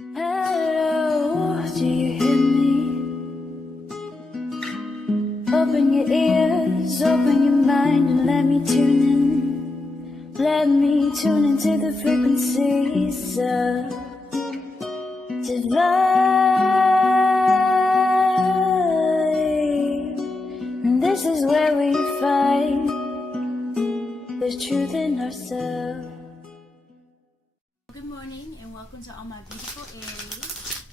Hello, do you hear me? Open your ears, open your mind, and let me tune in. Let me tune into the frequencies of divine. And this is where we find the truth in ourselves. Good morning and welcome to all my beautiful Aries.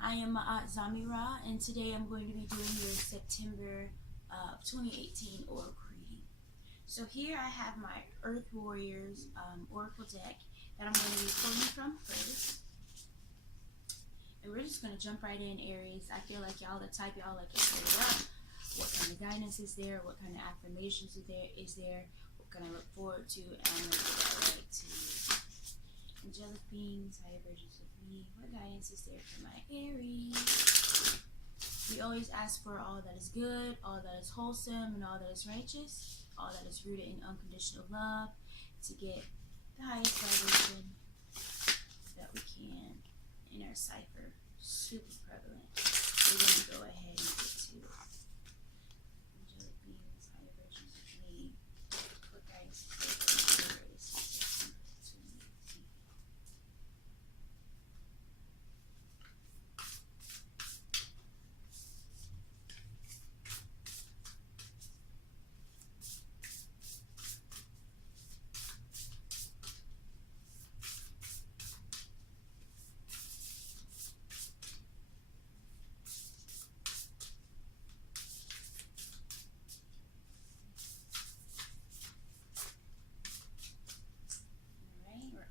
I am my aunt Zamira, and today I'm going to be doing your September 2018 oracle reading. So here I have my Earth Warriors oracle deck that I'm going to be pulling from first. And we're just going to jump right in, Aries. I feel like y'all the type, y'all like it straight up. What kind of guidance is there? What kind of affirmations is there? What can I look forward to? And I'm going to get that right to you. Angelic beings, higher versions of me, what guidance is there for my Aries? We always ask for all that is good, all that is wholesome, and all that is righteous, all that is rooted in unconditional love, to get the highest vibration that we can in our cipher. Super prevalent. We're going to go ahead and get to angelic beings, higher versions of me. What guidance is there for my Aries?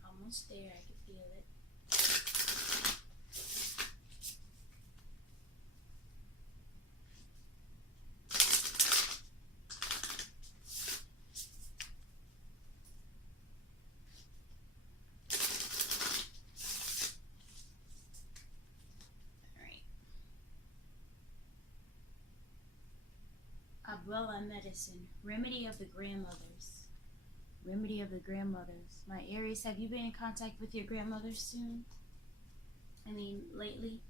Almost there, I can feel it. All right. Abuela medicine, remedy of the grandmothers. Remedy of the grandmothers. My Aries, have you been in contact with your grandmothers soon? Lately?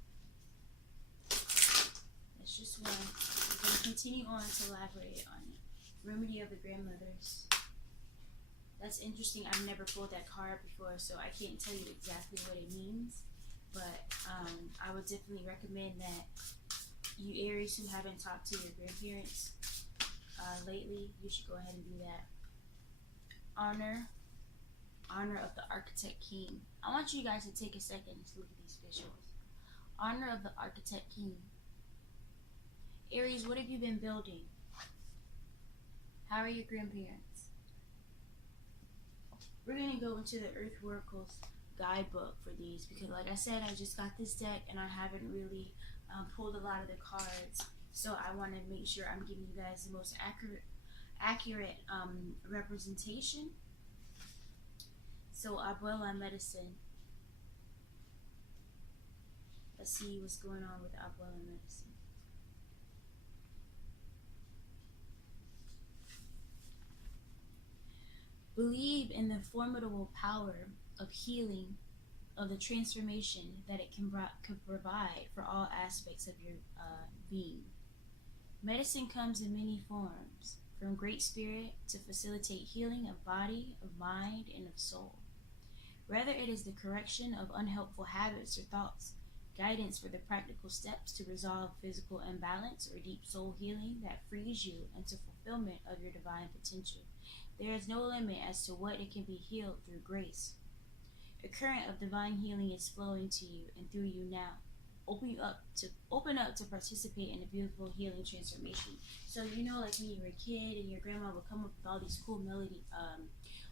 That's just one. We're going to continue on to elaborate on it. Remedy of the grandmothers. That's interesting. I've never pulled that card before, so I can't tell you exactly what it means. But I would definitely recommend that you Aries who haven't talked to your grandparents lately, you should go ahead and do that. Honor of the Architect King. I want you guys to take a second to look at these visuals. Honor of the Architect King. Aries, what have you been building? How are your grandparents? We're going to go into the Earth Oracle's guidebook for these because, like I said, I just got this deck and I haven't really pulled a lot of the cards. So I want to make sure I'm giving you guys the most accurate representation. So Abuela medicine. Let's see what's going on with Abuela medicine. Believe in the formidable power of healing, of the transformation that it can provide for all aspects of your being. Medicine comes in many forms, from Great Spirit to facilitate healing of body, of mind, and of soul. Whether it is the correction of unhelpful habits or thoughts, guidance for the practical steps to resolve physical imbalance, or deep soul healing that frees you into fulfillment of your divine potential, there is no limit as to what it can be healed through grace. A current of divine healing is flowing to you and through you now. Open up to participate in a beautiful healing transformation. So like when you were a kid and your grandma would come up with all these cool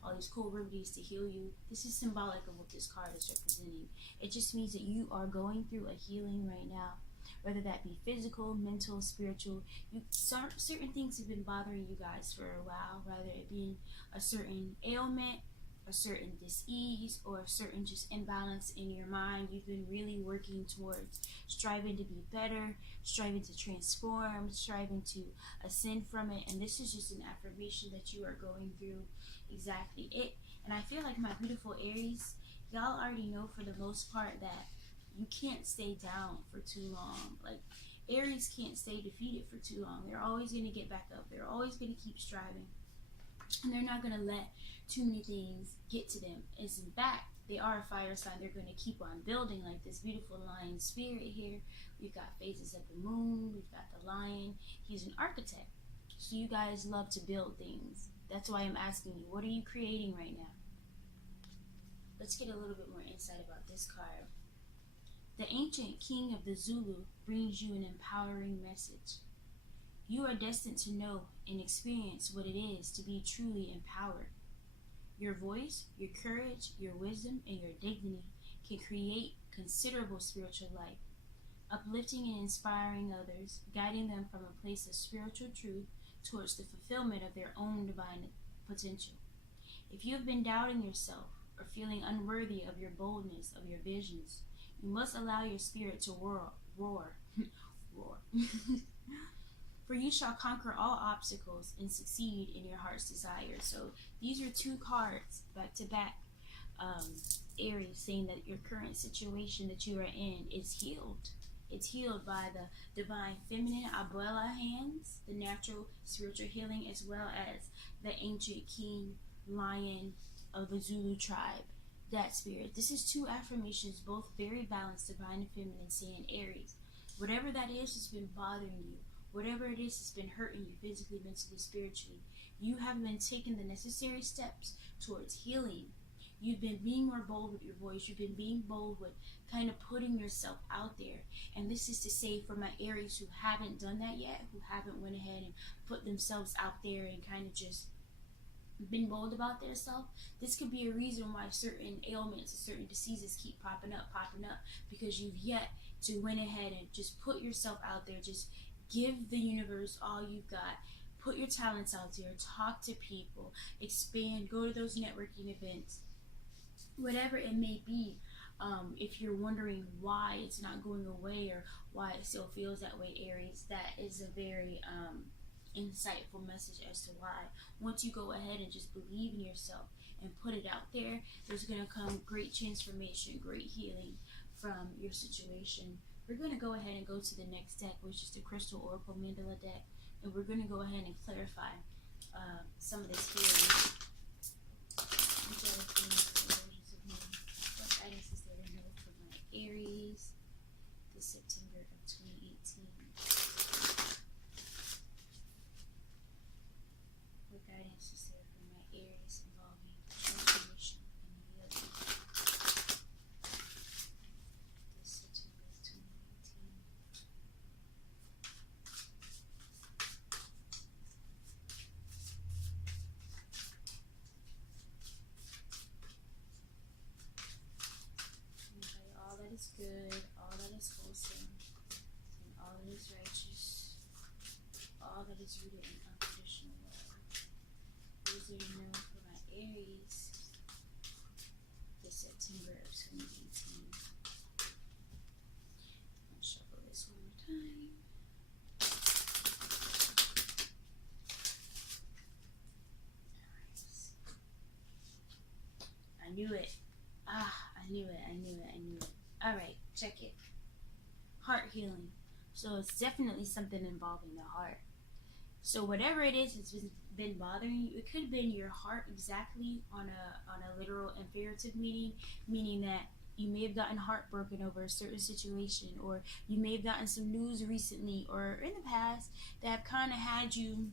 all these cool remedies to heal you. This is symbolic of what this card is representing. It just means that you are going through a healing right now, whether that be physical, mental, spiritual. Certain things have been bothering you guys for a while, whether it be a certain ailment, a certain dis-ease, or a certain just imbalance in your mind. You've been really working towards striving to be better, striving to transform, striving to ascend from it. And this is just an affirmation that you are going through exactly it. And I feel like my beautiful Aries, y'all already know for the most part that You can't stay down for too long. Like, Aries can't stay defeated for too long. They're always going to get back up. They're always going to keep striving. And they're not going to let too many things get to them. As in fact, they are a fire sign. They're going to keep on building, like this beautiful lion spirit here. We've got phases of the moon. We've got the lion. He's an architect. So you guys love to build things. That's why I'm asking you, what are you creating right now? Let's get a little bit more insight about this card. The ancient king of the Zulu brings you an empowering message. You are destined to know and experience what it is to be truly empowered. Your voice, your courage, your wisdom, and your dignity can create considerable spiritual light, uplifting and inspiring others, guiding them from a place of spiritual truth towards the fulfillment of their own divine potential. If you have been doubting yourself or feeling unworthy of your boldness, of your visions, you must allow your spirit to roar. For you shall conquer all obstacles and succeed in your heart's desire. So these are two cards back to back. Aries, saying that your current situation that you are in is healed. It's healed by the divine feminine abuela hands, the natural spiritual healing, as well as the ancient king lion of the Zulu tribe. That spirit. This is two affirmations, both very balanced, divine and feminine, saying Aries, whatever that is that's been bothering you, whatever it is that's been hurting you physically, mentally, spiritually, you have been taking the necessary steps towards healing. You've been being more bold with your voice. You've been being bold with kind of putting yourself out there. And this is to say for my Aries who haven't done that yet, who haven't went ahead and put themselves out there and kind of just been bold about themselves, this could be a reason why certain ailments and certain diseases keep popping up, because you've yet to went ahead and just put yourself out there. Just give the universe all you've got. Put your talents out there. Talk to people. Expand. Go to those networking events. Whatever it may be. If you're wondering why it's not going away or why it still feels that way, Aries, that is a very insightful message as to why. Once you go ahead and just believe in yourself and put it out there, there's going to come great transformation, great healing from your situation. We're going to go ahead and go to the next deck, which is the Crystal Oracle Mandala deck, and we're going to go ahead and clarify some of this healing. What guidance is there to know for my Aries this September of 2018? What guidance is there for my Aries involving transformation and healing this September of 2018? Okay, all that is good, all that is wholesome, and all that is righteous, all that is rooted in unconditional love. What is there to know for my Aries this September of 2018? I'll shuffle this one more time. I knew it. I knew it. Alright, check it. Heart healing. So it's definitely something involving the heart. So whatever it is that's been bothering you, it could have been your heart exactly on a literal and figurative meaning that you may have gotten heartbroken over a certain situation, or you may have gotten some news recently or in the past that have kind of had you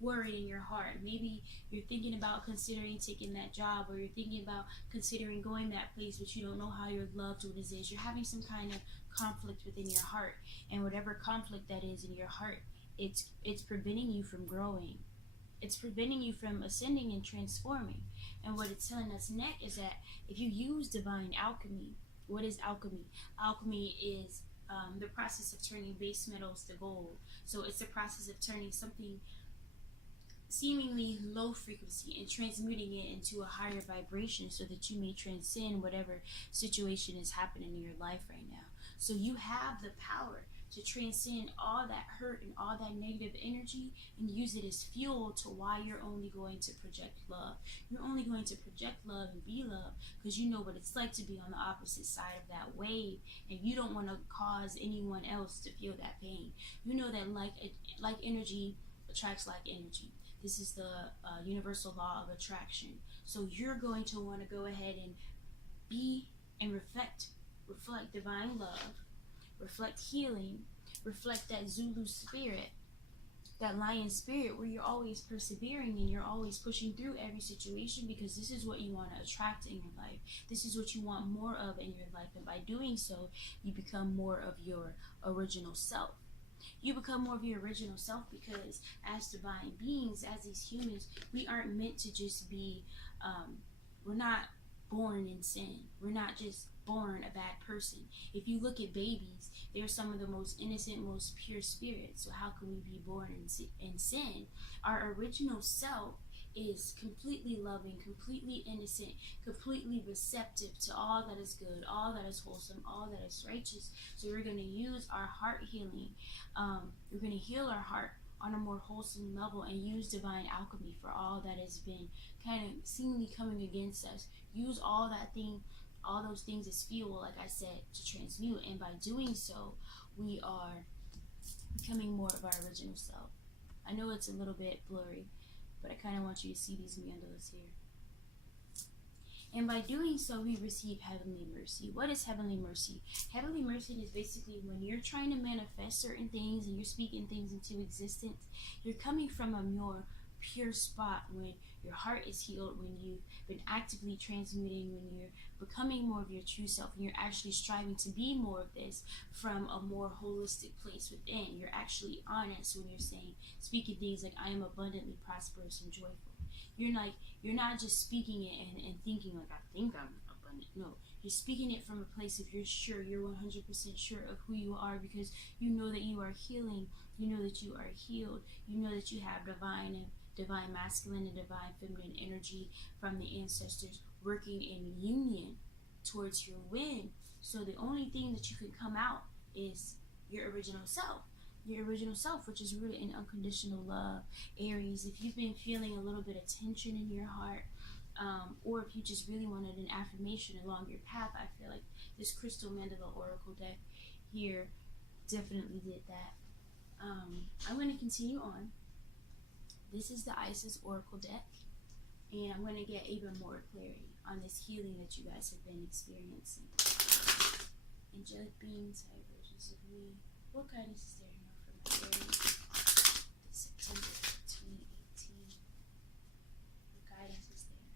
worried in your heart. Maybe you're thinking about considering taking that job, or you're thinking about considering going that place, but you don't know how your loved one is. You're having some kind of conflict within your heart, and whatever conflict that is in your heart, it's preventing you from growing. It's preventing you from ascending and transforming. And what it's telling us next is that if you use divine alchemy, what is alchemy? Alchemy is the process of turning base metals to gold. So it's the process of turning something seemingly low frequency and transmuting it into a higher vibration so that you may transcend whatever situation is happening in your life right now. So you have the power to transcend all that hurt and all that negative energy and use it as fuel to why you're only going to project love. You're only going to project love and be love because you know what it's like to be on the opposite side of that wave, and you don't want to cause anyone else to feel that pain. You know that like energy attracts like energy. This is the universal law of attraction. So you're going to want to go ahead and be and reflect divine love, reflect healing, reflect that Zulu spirit, that lion spirit where you're always persevering and you're always pushing through every situation, because this is what you want to attract in your life. This is what you want more of in your life, and by doing so, you become more of your original self. You become more of your original self because as divine beings, as these humans, we aren't meant to just be, we're not born in sin. We're not just born a bad person. If you look at babies, they're some of the most innocent, most pure spirits. So how can we be born in sin? Our original self is completely loving, completely innocent, completely receptive to all that is good, all that is wholesome, all that is righteous. So we're going to use our heart healing. We're going to heal our heart on a more wholesome level and use divine alchemy for all that has been kind of seemingly coming against us. Use all those things as fuel, like I said, to transmute. And by doing so, we are becoming more of our original self. I know it's a little bit blurry, but I kind of want you to see these mandalas here. And by doing so, we receive heavenly mercy. What is heavenly mercy? Heavenly mercy is basically when you're trying to manifest certain things and you're speaking things into existence, you're coming from a more pure spot, when your heart is healed, when you've been actively transmuting, when you're becoming more of your true self, and you're actually striving to be more of this from a more holistic place within. You're actually honest when you're speaking things like, I am abundantly prosperous and joyful. You're not just speaking it and thinking like, I think I'm abundant. No, you're speaking it from a place of you're 100% sure of who you are, because you know that you are healing, you know that you are healed, you know that you have divine masculine and divine feminine energy from the ancestors working in union towards your win. So the only thing that you can come out is your original self. Your original self, which is rooted in unconditional love. Aries, if you've been feeling a little bit of tension in your heart, or if you just really wanted an affirmation along your path, I feel like this crystal Oracle deck here definitely did that. I'm going to continue on. This is the Isis Oracle deck, and I'm going to get even more clarity on this healing that you guys have been experiencing. Angelic beings, higher versions of me, what guidance is there now for my Aries? September 2018. What guidance is there?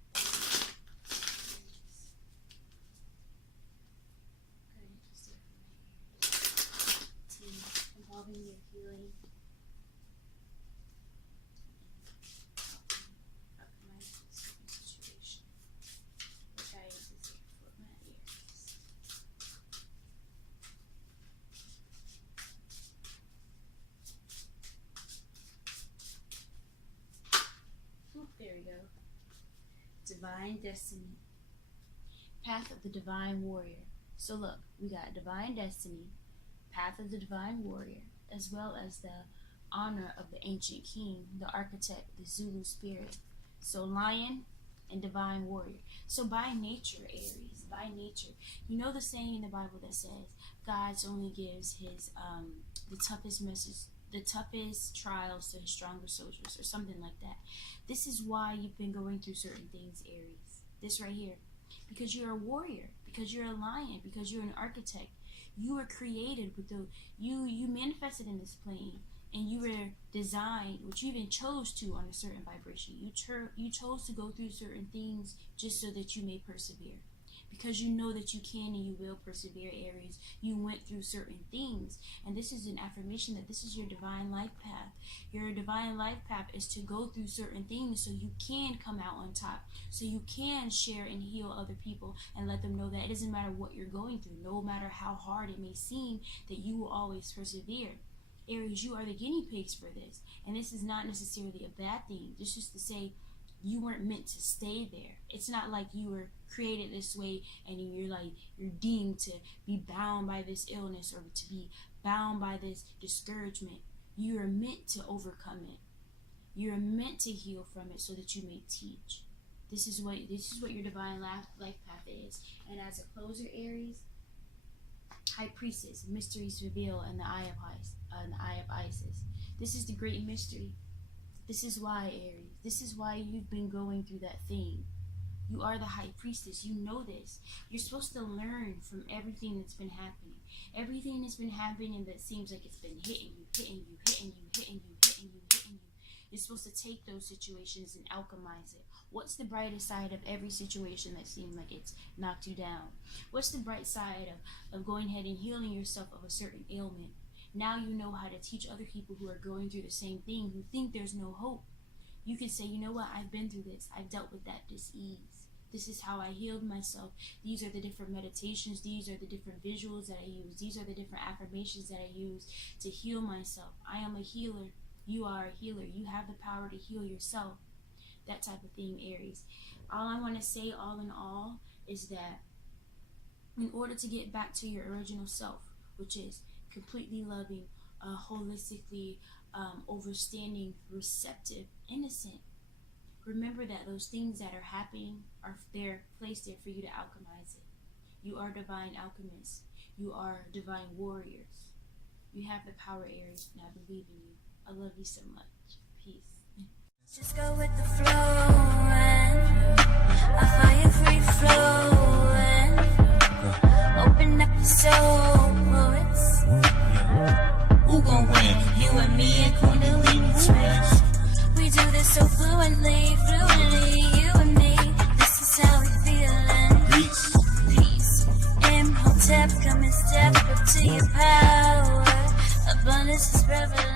Guidance is there for my Aries? Team, involving your healing. There we go. Divine destiny. Path of the divine warrior. So look, we got divine destiny, path of the divine warrior, as well as the honor of the ancient king, the architect, the Zulu spirit. So lion and divine warrior. So by nature, Aries, by nature, you know the saying in the Bible that says God only gives his the toughest trials to his stronger soldiers, or something like that. This is why you've been going through certain things, Aries. This right here. Because you're a warrior, because you're a lion, because you're an architect. You were created with you manifested in this plane, and you were designed, which you even chose to on a certain vibration. You chose to go through certain things just so that you may persevere. Because you know that you can and you will persevere, Aries. You went through certain things. And this is an affirmation that this is your divine life path. Your divine life path is to go through certain things so you can come out on top. So you can share and heal other people and let them know that it doesn't matter what you're going through. No matter how hard it may seem, that you will always persevere. Aries, you are the guinea pigs for this. And this is not necessarily a bad thing. This is to say, You weren't meant to stay there. It's not like you were created this way and you're deemed to be bound by this illness or to be bound by this discouragement. You are meant to overcome it. You are meant to heal from it so that you may teach. This is what your divine life path is. And as a closer, Aries, High Priestess, mysteries reveal, and the Eye of Isis. This is the great mystery. This is why, Aries. This is why you've been going through that thing. You are the High Priestess. You know this. You're supposed to learn from everything that's been happening. Everything that's been happening that seems like it's been hitting you. You're supposed to take those situations and alchemize it. What's the brightest side of every situation that seemed like it's knocked you down? What's the bright side of going ahead and healing yourself of a certain ailment? Now you know how to teach other people who are going through the same thing, who think there's no hope. You can say, you know what, I've been through this. I've dealt with that dis-ease. This is how I healed myself. These are the different meditations. These are the different visuals that I use. These are the different affirmations that I use to heal myself. I am a healer. You are a healer. You have the power to heal yourself. That type of thing, Aries. All I want to say, all in all, is that in order to get back to your original self, which is completely loving, holistically overstanding, receptive, innocent, remember that those things that are happening are there, placed there for you to alchemize it. You are divine alchemists. You are divine warriors. You have the power, Aries, and I believe in you. I love you so much. Peace. Just go with the flow and I fire free flowing. Open up your soul, poets. Who gon' win? You and me and Kundalini twins. We do this so fluently, you and me. This is how we feelin'. Peace. Imhotep, come and step up to your power. Abundance is prevalent.